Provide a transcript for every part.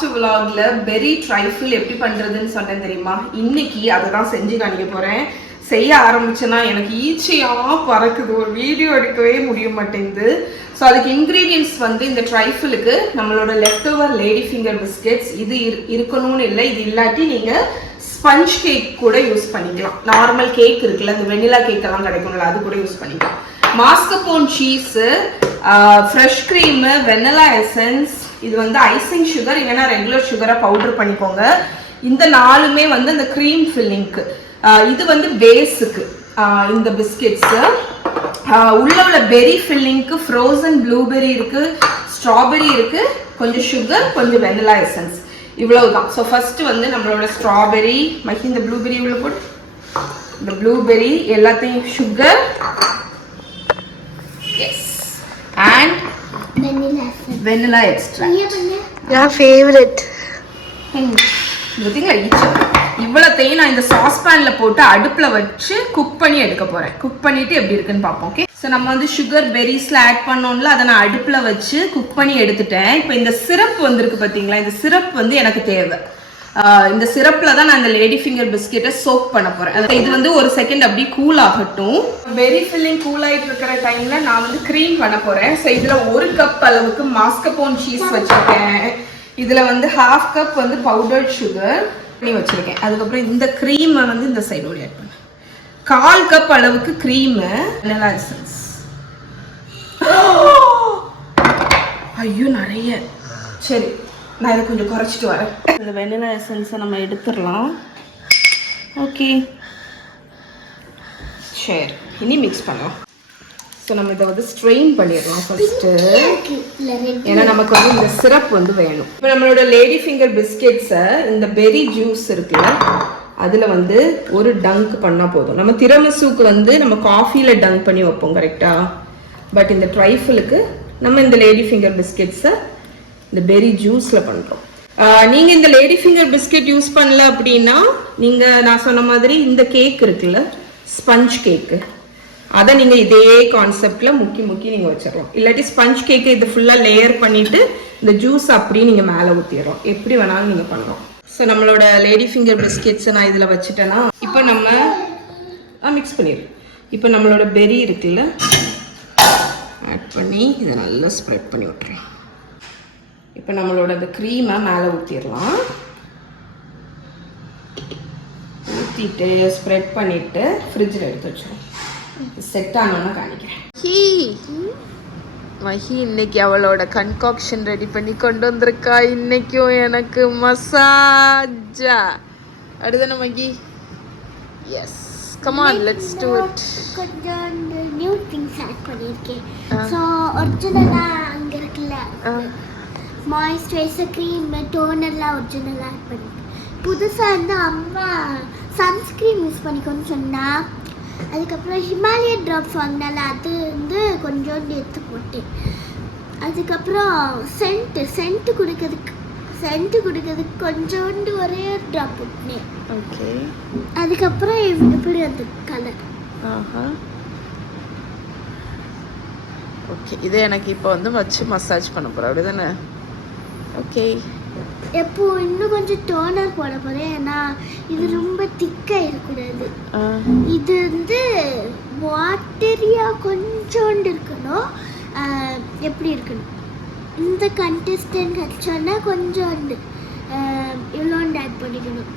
Last vlogல பெரி trifle எப்படி பண்றதுன்னு சொன்னேன் தெரியுமா? இன்னைக்கு அதை தான் செஞ்சு காணிக்க போறேன். செய்ய ஆரம்பிச்சேன்னா எனக்கு ஈச்சியா பறக்குது, ஒரு வீடியோ எடுக்கவே முடிய மாட்டேங்குது. ஸோ அதுக்கு இன்க்ரீடியன்ஸ் வந்து இந்த ட்ரைஃபிளுக்கு நம்மளோட left over lady finger biscuits இது இருக்கணும்னு இல்லை. இது இல்லாட்டி நீங்கள் ஸ்பஞ்ச் கேக் கூட யூஸ் பண்ணிக்கலாம். நார்மல் கேக் இருக்குல்ல, இந்த வெனிலா கேக்கெல்லாம் கிடைக்கும்ல, அது கூட யூஸ் பண்ணிக்கலாம். Mascarpone cheese, fresh cream, vanilla essence, இது வந்து ஐசிங் சுகர் இல்லைன்னா ரெகுலர் சுகரை பவுடர் பண்ணிக்கோங்க. இந்த நாலுமே வந்து இந்த க்ரீம் ஃபில்லிங்க்கு. இது வந்து பேஸுக்கு இந்த பிஸ்கெட்ஸு. உள்ள பெரி ஃபில்லிங்க்கு ஃப்ரோசன் ப்ளூபெரி இருக்குது, ஸ்ட்ராபெரி இருக்குது, கொஞ்சம் சுகர், கொஞ்சம் வெனிலா எசன்ஸ், இவ்வளவுதான். ஸோ ஃபர்ஸ்ட் வந்து நம்மளோட ஸ்ட்ராபெரி இந்த ப்ளூபெரி உள்ள போட்டு இந்த ப்ளூபெரி எல்லாத்தையும் சுகர் எஸ் அண்ட் வெனிலா எக்ஸ்ட்ரா. என் ஃபேவரட். பார்த்தீங்களா, இவ்வளோத்தையும் நான் இந்த சாஸ்பேனில் போட்டு அடுப்பில் வச்சு குக் பண்ணி எடுக்க போகிறேன். குக் பண்ணிவிட்டு எப்படி இருக்குன்னு பார்ப்போம். ஓகே, ஸோ நம்ம வந்து சுகர் பெரிஸில் ஆட் பண்ணோம்ல, அதை நான் அடுப்பில் வச்சு குக் பண்ணி எடுத்துட்டேன். இப்போ இந்த சிரப் வந்துருக்கு பார்த்தீங்களா, இந்த சிரப் வந்து எனக்கு தேவை. இந்த சிரப்பில் தான் நான் இந்த லேடி ஃபிங்கர் பிஸ்கெட்டை சோக் பண்ண போகிறேன். இது வந்து ஒரு செகண்ட் அப்படி கூல் ஆகட்டும். பெரி ஃபில்லிங் கூல் ஆகிட்டு இருக்கிற டைமில் நான் வந்து க்ரீம் பண்ண போகிறேன். ஸோ இதில் 1 கப் அளவுக்கு மாஸ்கபோன் சீஸ் வச்சுருக்கேன். இதில் வந்து 1/2 கப் வந்து பவுடர்ட் சுகர் பண்ணி வச்சுருக்கேன். அதுக்கப்புறம் இந்த க்ரீமை வந்து இந்த சைடோடு ஆட் பண்ணேன். 1/4 கப் அளவுக்கு க்ரீமு, வெனிலா எசன்ஸ். ஐயோ நிறைய. சரி, நான் இதை கொஞ்சம் குறைச்சிட்டு வரேன். இந்த வெனிலா எசன்ஸை நம்ம எடுத்துடலாம். ஓகே, சரி, இனி மிக்ஸ் பண்ணலாம். ஸோ நம்ம இதை வந்து ஸ்ட்ரெயின் பண்ணிடலாம் ஃபர்ஸ்ட்டு, ஏன்னா நமக்கு வந்து இந்த சிரப் வந்து வேணும். இப்போ நம்மளோட லேடி ஃபிங்கர் பிஸ்கெட்ஸை இந்த பெரி ஜூஸ் இருக்குல்ல, அதில் வந்து ஒரு டங்க் பண்ணால் போதும். நம்ம திரமிசுக்கு வந்து நம்ம காஃபியில் டங்க் பண்ணி வைப்போம் கரெக்டாக. பட் இந்த ட்ரைஃபிளுக்கு நம்ம இந்த லேடி ஃபிங்கர் பிஸ்கெட்ஸை இந்த பெரி ஜூஸில் பண்ணுறோம். நீங்கள் இந்த லேடி ஃபிங்கர் பிஸ்கெட் யூஸ் பண்ணல அப்படின்னா நீங்கள் நான் சொன்ன மாதிரி இந்த கேக் இருக்குல்ல, ஸ்பஞ்ச் கேக்கு, அதை நீங்கள் இதே கான்செப்டில் முக்கி நீங்கள் வச்சிடலாம். இல்லாட்டி ஸ்பஞ்ச் கேக்கு இது ஃபுல்லாக லேயர் பண்ணிவிட்டு இந்த ஜூஸ் அப்படியே நீங்கள் மேலே ஊற்றிடலாம். எப்படி வேணாலும் நீங்கள் பண்ணலாம். ஸோ நம்மளோட லேடி ஃபிங்கர் பிஸ்கெட்ஸை நான் இதில் வச்சுட்டேன்னா இப்போ நம்ம மிக்ஸ் பண்ணிடுறோம். இப்போ நம்மளோட பெரி இருக்குல்ல, ஆட் பண்ணி இதை நல்லா ஸ்ப்ரெட் பண்ணி விட்டுறலாம். இப்போ நம்மளோட அந்த க்ரீமை மேலே ஊற்றிடலாம். ஊற்றிட்டு ஸ்ப்ரெட் பண்ணிவிட்டு ஃப்ரிட்ஜில் எடுத்து வச்சிடும். செட் ஆனோன்னு காணிக்கிறேன். மஹி இன்னைக்கு அவளோட கன்காக்ஷன் ரெடி பண்ணி கொண்டு வந்திருக்கா. இன்னைக்கும் எனக்கு மசாஜா அடுதானே மகி? Yes, come on, let's do it. கொஞ்சம் நியூ திங்ஸ் ஆட் பண்ணிருக்கேன். சோ ஒரிஜினலா அங்க இருக்குல மாய்ஸ்சரைசர், க்ரீம், டோனர்லாம் ஒரிஜினலா ஆட் பண்ணிருக்கேன். புதுசா வந்து அம்மா சன்ஸ்கிரீன் யூஸ் பண்ணிக்கோன்னு சொன்னா, அதுக்கப்புறம் ஹிமாலயன் ட்ராப்ஸ் வாங்கினால அது வந்து கொஞ்சோண்டு எடுத்து போட்டேன். அதுக்கப்புறம் சென்ட்டு கொடுக்கறதுக்கு கொஞ்சோண்டு ஒரே ட்ராப் போட்டேன். ஓகே, அதுக்கப்புறம் இப்படி வந்து கலர். ஓகே, இது எனக்கு இப்போ வந்து வச்சு மசாஜ் பண்ண போகிறேன் அப்படிதானே? ஓகே, எப்போ இன்னும் கொஞ்சம் டோனர் போட போகிறேன். ஏன்னா இது ரொம்ப திக்காக இருக்கக்கூடாது. இது வந்து வாட்டரியாக கொஞ்சோண்டு இருக்கணும். எப்படி இருக்கணும், இந்த கண்டெஸ்டன்ட் வச்சோன்னா கொஞ்சோண்டு இவ்வளோண்டு ஆட் பண்ணிக்கணும்.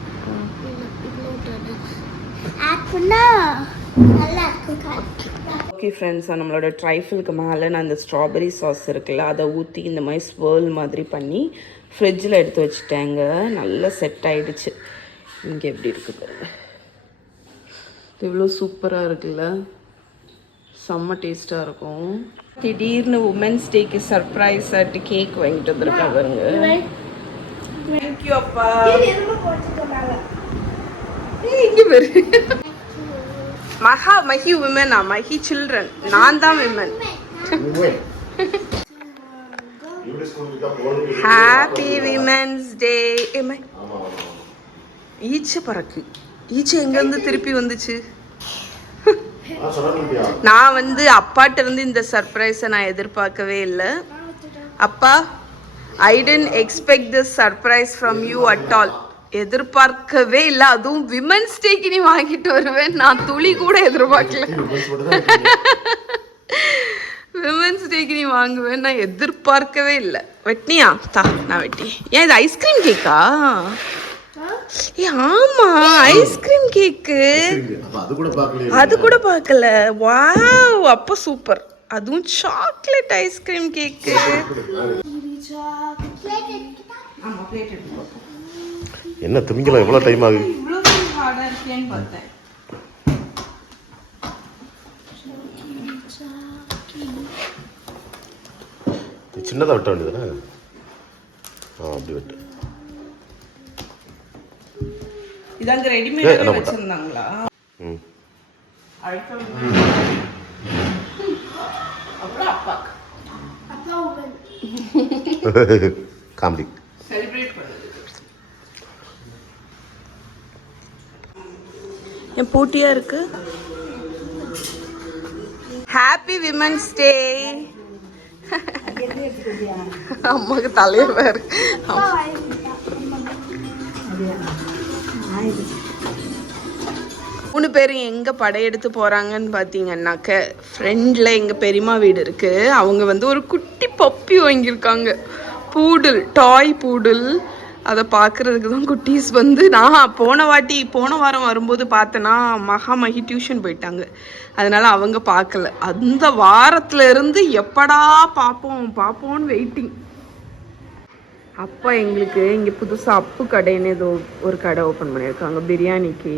இவ்வளோ டோனர் ஆட் பண்ணால் நல்லா இருக்கும். ஓகே ஃப்ரெண்ட்ஸ், நம்மளோட ட்ரைஃபிளுக்கு மேலே நான் இந்த ஸ்ட்ராபெரி சாஸ் இருக்குல்ல, அதை ஊற்றி இந்த மாதிரி ஸ்வேர்ல் மாதிரி பண்ணி ஃப்ரிட்ஜில் எடுத்து வச்சுட்டேங்க. நல்லா செட் ஆகிடுச்சு. இங்கே எப்படி இருக்குது பாருங்க, இவ்வளோ சூப்பராக இருக்குல்ல, செம்ம டேஸ்ட்டாக இருக்கும். திடீர்னு உமன்ஸ் டேக்கு சர்ப்ரைஸ் ஆட்டு கேக் வாங்கிட்டு வந்துருக்கா பாருங்க. தேங்க்யூ அப்பா. இங்கே பாரு, மஹி விமனா, மஹி சில்ட்ரன், நான் தான் விமன். Happy women's day. ஈச்ச பறக்கு, ஈச்ச எங்கேருந்து திருப்பி வந்துச்சு. நான் வந்து அப்பாட்ட இருந்து இந்த சர்ப்ரைஸை நான் எதிர்பார்க்கவே இல்லை. அப்பா I didn't expect this surprise from you at all. எதிர்பார்க்கவே இல்லை. அதுவும் விமென்ஸ் டேக்கு நீ வாங்கிட்டு வருவேன் நான் துளி கூட எதிர்பார்க்கல. விமென்ஸ் டேக்கு நீ வாங்குவேன் நான் எதிர்பார்க்கவே இல்லை. வெட்டினியா? தா நான் வெட்டி. ஏன் இது ஐஸ்கிரீம் கேக்கா? ஏ ஆமா ஐஸ்கிரீம் கேக்கு. அது கூட பார்க்கல. வாவ் அப்போ சூப்பர். அதுவும் சாக்லேட் ஐஸ்கிரீம் கேக்கு. என்ன திமிங்கலாம் எவ்வளோ டைம் ஆகுது? இவ்வளோ ஹார்டாக இருக்கேன்னு பார்த்தேன். சின்னதாக வெட்ட வேண்டியதுதானே? அப்படி வெட்டு. இதாங்க ரெடிமேடாக வச்சுருந்தாங்களா? அப்புறம் அப்பாக்கு காமெடி செலிப்ரேட் பண்ணுது. என் போட்டியா இருக்கு. Happy women's day. அம்மாக்கு தலைவர். 3 பேரும் எங்கே படையெடுத்து போகிறாங்கன்னு பார்த்தீங்கன்னாக்க ஃப்ரெண்டில் எங்கள் பெரியம்மா வீடு இருக்குது. அவங்க வந்து ஒரு குட்டி பப்பி வாங்கியிருக்காங்க. பூடில், டாய் பூடில். அதை பார்க்குறதுக்கு தான் குட்டீஸ் வந்து நான் போன வாரம் வரும்போது பார்த்தேன்னா மகி டியூஷன் போயிட்டாங்க. அதனால் அவங்க பார்க்கல. அந்த வாரத்துல இருந்து எப்படா பார்ப்போம்னு வெயிட்டிங். அப்பா எங்களுக்கு இங்கே புதுசாக அப்பு கடைன்னு ஏதோ ஒரு கடை ஓப்பன் பண்ணியிருக்காங்க பிரியாணிக்கு.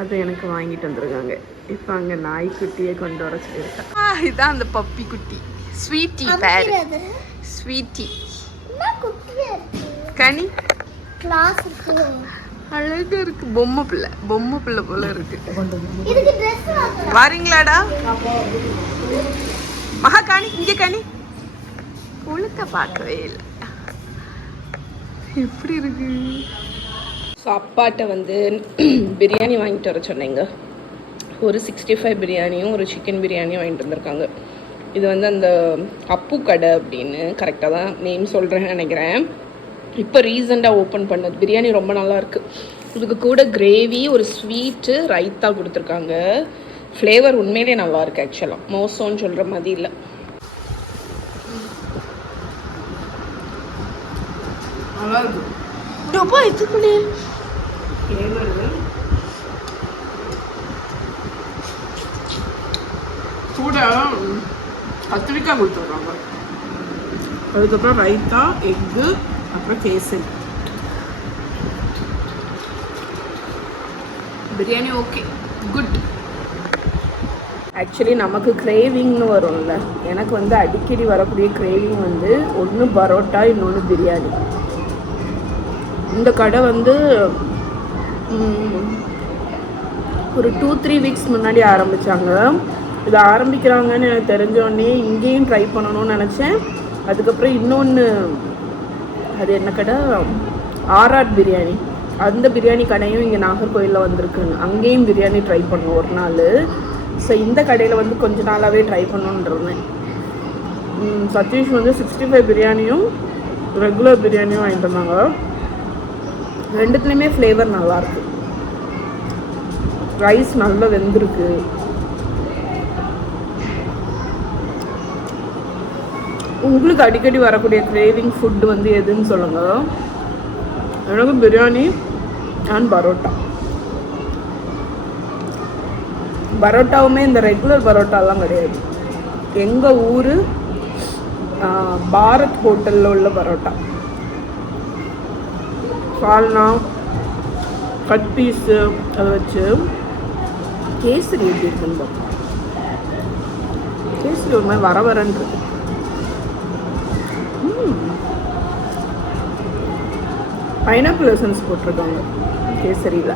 அது எனக்கு வாங்கிட்டு வந்திருக்காங்க. இப்போ அங்கே நாய்க்குட்டியை கொண்டு வர சொல்லியிருக்கேன். இதுதான் அந்த பப்பி குட்டி. ஸ்வீட்டி பேர். ஸ்வீட்டி கனி அழகா இருக்கு. பொம்மை பிள்ளை போல இருக்கு. வாரீங்களாடா மகா? காணி இங்க காணி. ஒழுக்க பார்க்கவே இல்லை. எப்படி இருக்கு? ஸோ அப்பாட்ட வந்து பிரியாணி வாங்கிட்டு வர சொன்னீங்க. ஒரு 65 பிரியாணியும் ஒரு சிக்கன் பிரியாணியும் வாங்கிட்டு வந்திருக்காங்க. இது வந்து அந்த அப்பு கடை அப்படின்னு கரெக்டாக தான் நேம் சொல்கிறேன்னு நினைக்கிறேன். இப்போ ரீசெண்டாக ஓப்பன் பண்ணது. பிரியாணி ரொம்ப நல்லாயிருக்கு. இதுக்கு கூட கிரேவி, ஒரு ஸ்வீட்டு, ரைத்தா கொடுத்துருக்காங்க. ஃப்ளேவர் உண்மையிலே நல்லாயிருக்கு. ஆக்சுவலாக மோசம்னு சொல்கிற மாதிரி இல்லை. நல்லாயிருக்கு. அப்பா இதுக்குள்ளே ஃப்ளேவர் கூட கத்திரிக்காய் கொடுத்துருக்காங்க. அதுக்கப்புறம் ரைத்தா, எக்கு, அப்புறம் kesari. Biryani okay, good. Actually நமக்கு கிரேவிங்னு வரும்ல. எனக்கு வந்து அடிக்கடி வரக்கூடிய கிரேவிங் வந்து ஒன்று பரோட்டா, இன்னொன்று பிரியாணி. இந்த கடை வந்து ஒரு 2-3 வீக்ஸ் முன்னாடி ஆரம்பித்தாங்க. இது ஆரம்பிக்கிறாங்கன்னு எனக்கு தெரிஞ்சோடனே இங்கேயும் ட்ரை பண்ணணும்னு நினச்சேன். அதுக்கப்புறம் இன்னொன்று, அது என்ன கடை, ஆர்ஆர் பிரியாணி. அந்த பிரியாணி கடையும் இங்கே நாகர்கோயிலில் வந்திருக்குங்க. அங்கேயும் பிரியாணி ட்ரை பண்ணோம் ஒரு நாள். ஸோ இந்த கடையில் வந்து கொஞ்ச நாளாகவே ட்ரை பண்ணணுன்றேன். சதீஷ் வந்து 65 பிரியாணியும் ரெகுலர் பிரியாணியும் வாங்கிட்டு வந்தாங்க. ரெண்டுத்துலேயுமே ஃப்ளேவர் நல்லாயிருக்கு. ரைஸ் நல்லா வெந்திருக்கு. உங்களுக்கு அடிக்கடி வரக்கூடிய கிரேவிங் ஃபுட்டு வந்து எதுன்னு சொல்லுங்கள். எனக்கு பிரியாணி அண்ட் பரோட்டாவுமே இந்த ரெகுலர் பரோட்டாலாம் கிடையாது. எங்கள் ஊர் பாரத் ஹோட்டலில் உள்ள பரோட்டா. சால்னா, கட் பீஸு அதை வச்சு கேசரி எப்படி இருக்குன்னு கேசரி ஒரு மாதிரி வரன்றது. பைனாப்பிள் எசன்ஸ் போட்டிருக்காங்க கேசரியில்.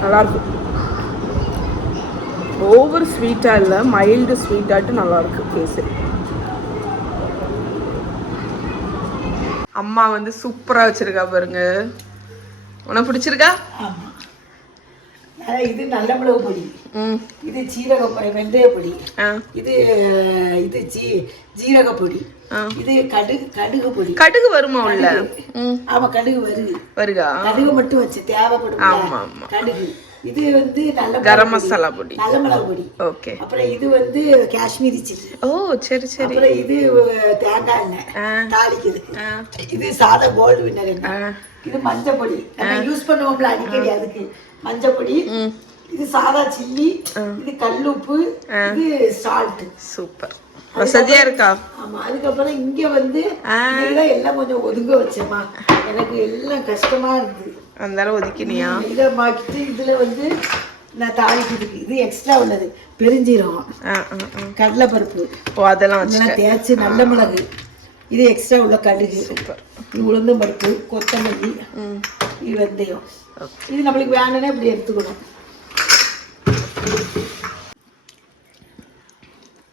நல்லாயிருக்கு. ஓவர் ஸ்வீட்டாக இல்லை, மைல்டு ஸ்வீட்டாட்டு நல்லாயிருக்கு கேசரி. அம்மா வந்து சூப்பராக வச்சுருக்கா பாருங்க. உனக்கு பிடிச்சிருக்கா? ஆமாம், இது நல்ல மிளகு பொடி. ம் இது சீரக வெந்தயப்பொடி, ஆ இது இது ஜீரகப்பொடி, இது கடுகு பொடி. கடுகு வருமா உள்ள? ஆமா கடுகு வருகா? கடுகு மட்டும் வச்சு தேவைப்படும். ஆமா ஆமா. கடுகு. இது வந்து நல்ல கரம் மசாலா பொடி, நல்ல மிளகு பொடி. ஓகே. அப்புறம் இது வந்து காஷ்மீரி சில்லி. ஓ சரி சரி. அப்புறம் இது தேங்காய் எண்ணெய் தாளிக்கிறதுக்கு. இது சாதா கோல்டு வின்னர் எண்ணெய். இது மஞ்சள் பொடி, நம்ம யூஸ் பண்ணுவோம்ல அடிக்கடி, அதுக்கு மஞ்சள் பொடி. இது சாதா சில்லி, இது கல்லுப்பு, இது சால்ட். சூப்பர், வசதியா இருக்கா? ஆமா. அதுக்கப்புறம் இங்க வந்து இதெல்லாம் எல்லாம் கொஞ்சம் ஒதுங்க வச்சேம்மா, எனக்கு எல்லாம் கஷ்டமா இருக்கு, அதனால ஒதுக்கினியா? இதை மாக்கிட்டு இதுல வந்து நான் தாளிக்கிறதுக்கு இது எக்ஸ்ட்ரா உள்ளது பெருஞ்சீரகம், கடலைப்பருப்பு, ஓ அதெல்லாம் வச்சு தேய்ச்சி, நல்ல மிளகு, இது எக்ஸ்ட்ரா உள்ள கடுகு, சூப்பர், இது உளுந்தம் பருப்பு, கொத்தமல்லி, இது வெந்தயம். இது நம்மளுக்கு வேணும்னா இப்படி எடுத்துக்கணும்.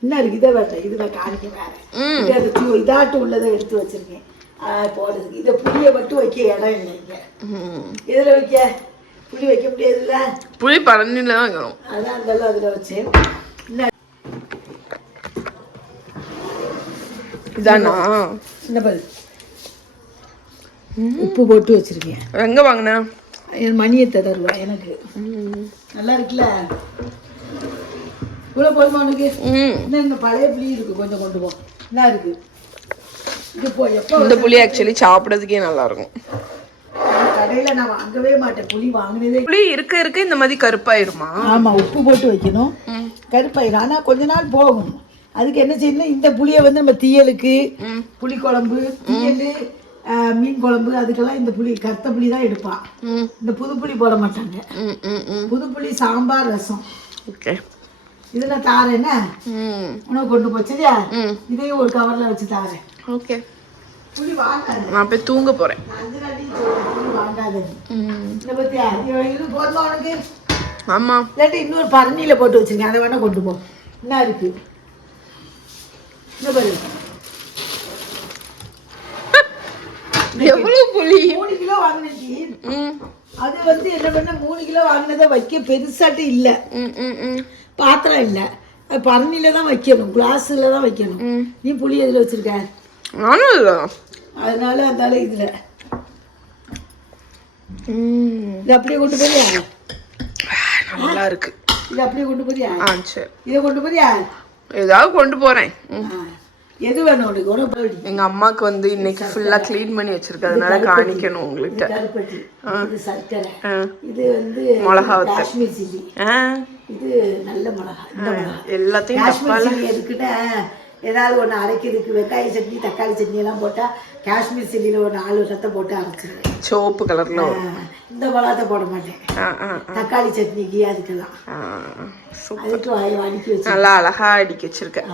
என்ன இருக்கு இதை வேற, இது நான் காணிக்க வேற இதாட்டு உள்ளதை எடுத்து வச்சிருக்கேன் போடுறதுக்கு. இதை புளியை மட்டும் வைக்க இடம் இல்லை இங்க. எதுல வைக்க? புளி வைக்க முடியாதுல்ல, புளி பழனில தான் வைக்கணும். அதான் இருந்தாலும் அதுல வச்சேன். இதானா? என்ன பல் உப்பு போட்டு வச்சிருக்கேன். எங்க வாங்கின? என் மணியத்தை தருவா எனக்கு. நல்லா இருக்குல்ல? இவ்வளோ போதுமா உனக்கு? இன்னும் இந்த பழைய புளி இருக்கு, கொஞ்சம் கொண்டு போ. என்ன இருக்கு இது? போ. எப்போ இந்த புளி ஆக்சுவலி சாப்பிட்றதுக்கே நல்லா இருக்கும். கடையில நான் வாங்கவே மாட்டேன், புளி வாங்கினதே. புளி இருக்க இந்த மாதிரி கருப்பாயிருமா? ஆமா, உப்பு போட்டு வைக்கணும், கருப்பாயிரும். ஆனா கொஞ்ச நாள் போகும். அதுக்கு என்ன செய்யணும், இந்த புளியை வந்து நம்ம தீயலுக்கு, புளி குழம்பு, தீயல், மீன் குழம்பு, அதுக்கெல்லாம் இந்த புளி கருத்த புளி தான் எடுப்பான். இந்த புது புளி போட மாட்டாங்க. புது புளி சாம்பார், ரசம். ஓகே. இதுல தாரேன் என்ன உனக்கு கொண்டு போச்சரியா? இதையும் ஒரு கவர்ல வச்சு தாரேன். ஓகே. புளி வாங்காது, நான் போய் தூங்க போறேன். புளி வாங்காது. இதை பத்தியா இது போதுமா உனக்கு? ஆமா. இல்லாட்டி இன்னொரு பரணியில போட்டு வச்சிருக்கேன், அதை வேணா கொண்டு போ. என்ன இருக்கு இந்த பாரு, எவ்வளவு புளி? 3 கிலோ வாங்கினேன். அது வந்து என்ன பண்ண, 3 கிலோ வாங்கினதை வைக்க பெருசாட்டு இல்ல, பாத்திரம் இல்ல, பரணியில தான் வைக்கணும், கிளாஸ்ல தான் வைக்கணும். நீ புளி எதுல வச்சிருக்க? நானும் அதனால அந்தால இதுல இது அப்படியே கொண்டு போறியா? நல்லா இருக்கு. இது அப்படியே கொண்டு போறியா? சரி. இதை கொண்டு போறியா? ஏதாவது கொண்டு போறேன். எது வேணும் உனக்கு? உனக்கு எங்க அம்மாக்கு வந்து இன்னைக்கு ஃபுல்லா க்ளீன் பண்ணி வச்சிருக்கு, அதனால காணிக்கணும் உங்கள்கிட்ட. கருப்பட்டி, இது சர்க்கரை, இது வந்து மிளகா காஷ்மீர் சில்லி, இது நல்ல மிளகா. இந்த மிளகா எல்லாத்தையும் காஷ்மீர் சில்லி எதுக்கிட்ட ஏதாவது ஒன்று அரைக்கிறதுக்கு, வெங்காய சட்னி, தக்காளி சட்னி எல்லாம் போட்டா காஷ்மீர் சில்லியில ஒரு 4 வருஷத்தை போட்டு அரைச்சிருவேன். சிவப்பு கலர்ல. இந்த மிளகாத்தை போட மாட்டேன், தக்காளி சட்னிக்கு அதுக்கெல்லாம். அதுக்கு அடுக்கி வச்சு நல்லா அழகா அடிக்க வச்சிருக்கேன்.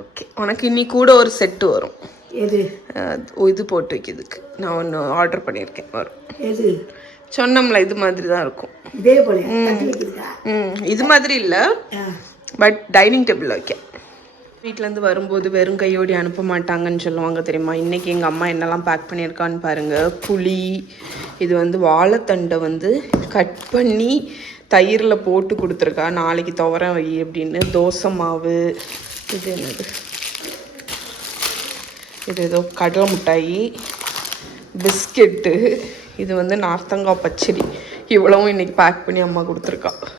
ஓகே. உனக்கு இன்னி கூட ஒரு செட்டு வரும். எது? இது போட்டு வைக்கிறதுக்கு நான் ஒன்று ஆர்டர் பண்ணியிருக்கேன், வரும். எது சொன்னோம்ல, இது மாதிரி தான் இருக்கும். இதே போல இது மாதிரி இல்லை, பட் டைனிங் டேபிள் வைக்க. வீட்டிலேருந்து வரும்போது வெறும் கையோடி அனுப்ப மாட்டாங்கன்னு சொல்லுவாங்க தெரியுமா? இன்றைக்கி எங்கள் அம்மா என்னெல்லாம் பேக் பண்ணியிருக்கான்னு பாருங்கள். புளி, இது வந்து வாழைத்தண்டை வந்து கட் பண்ணி தயிரில் போட்டு கொடுத்துருக்கா, நாளைக்கு துவரம் வை அப்படின்னு. தோசை மாவு, இது என்னது, இது ஏதோ கடலை மிட்டாயி, பிஸ்கெட்டு, இது வந்து நார்த்தங்காய் பச்சடி. இவ்வளவும் இன்றைக்கி பேக் பண்ணி அம்மா கொடுத்துருக்கா.